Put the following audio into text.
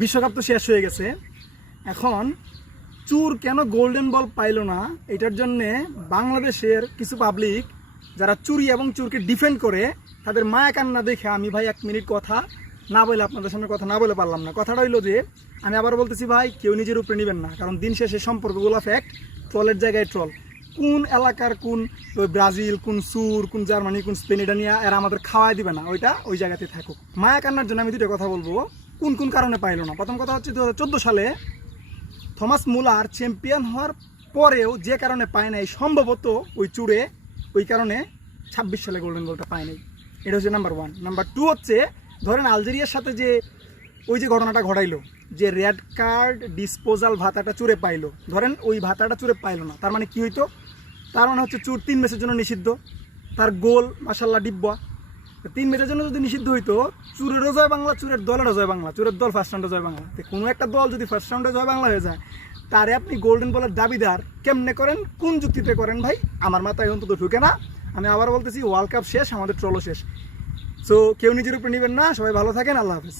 বিশ্বকাপ তো শেষ হয়ে গেছে, এখন চুর কেন গোল্ডেন বল পাইলো না এটার জন্যে বাংলাদেশের কিছু পাবলিক যারা চুরি এবং চুরকে ডিফেন্ড করে তাদের মায়া কান্না দেখে আমি ভাই 1 মিনিট কথা না বলে আপনাদের সামনে কথা না বলে পারলাম না। কথাটা হইলো যে আমি আবার বলতেছি ভাই, কেউ নিজের উপরে নেবেন না, কারণ দিন শেষে সম্পর্কগুলো ফ্যাক্ট, ট্রলের জায়গায় ট্রল। কোন এলাকার কোন ব্রাজিল, কোন সুর, কোন জার্মানি, কোন স্পেন, এটা নিয়ে এরা আমাদের খাওয়াই দিবে না, ওইটা ওই জায়গাতে থাকুক। মায়া কান্নার জন্য আমি দুটো কথা বলবো, কোন কোন কারণে পাইলো না। প্রথম কথা হচ্ছে 2014 সালে থমাস মুলার চ্যাম্পিয়ন হওয়ার পরেও যে কারণে পায় নাই, সম্ভবত ওই চুরে, ওই কারণে 26 সালে গোল্ডেন বলটা পায় নাই। এটা হচ্ছে নাম্বার 1। নাম্বার 2 হচ্ছে ধরেন আলজেরিয়ার সাথে যে ওই যে ঘটনাটা ঘটাইলো, যে রেড কার্ড ডিসপোজাল ভাতাটা চুরে পাইলো, ধরেন ওই ভাতাটা চুরে পাইলো না, তার মানে কি হইতো? তার মানে হচ্ছে চুর 3 ম্যাচের জন্য নিষিদ্ধ, তার গোল মাশাল্লাহ ডিব্বা। 3 ম্যাচের জন্য যদি নিষিদ্ধ হইতো, চুরেরও জয় বাংলা, চুরের দলেরও জয় বাংলা, চুরের দল ফার্স্ট রাউন্ডে জয় বাংলা। কোনো একটা দল যদি ফার্স্ট রাউন্ডে জয় বাংলা হয়ে যায়, তারে আপনি গোল্ডেন বলের দাবিদার কেমনে করেন, কোন যুক্তিতে করেন ভাই? আমার মাথায় অন্তত ঢুকে না। আমি আবার বলতেছি, ওয়ার্ল্ড কাপ শেষ, আমাদের ট্রলও শেষ। সো কেউ নিজের উপরে নেবেন না। সবাই ভালো থাকেন, আল্লাহ হাফেজ।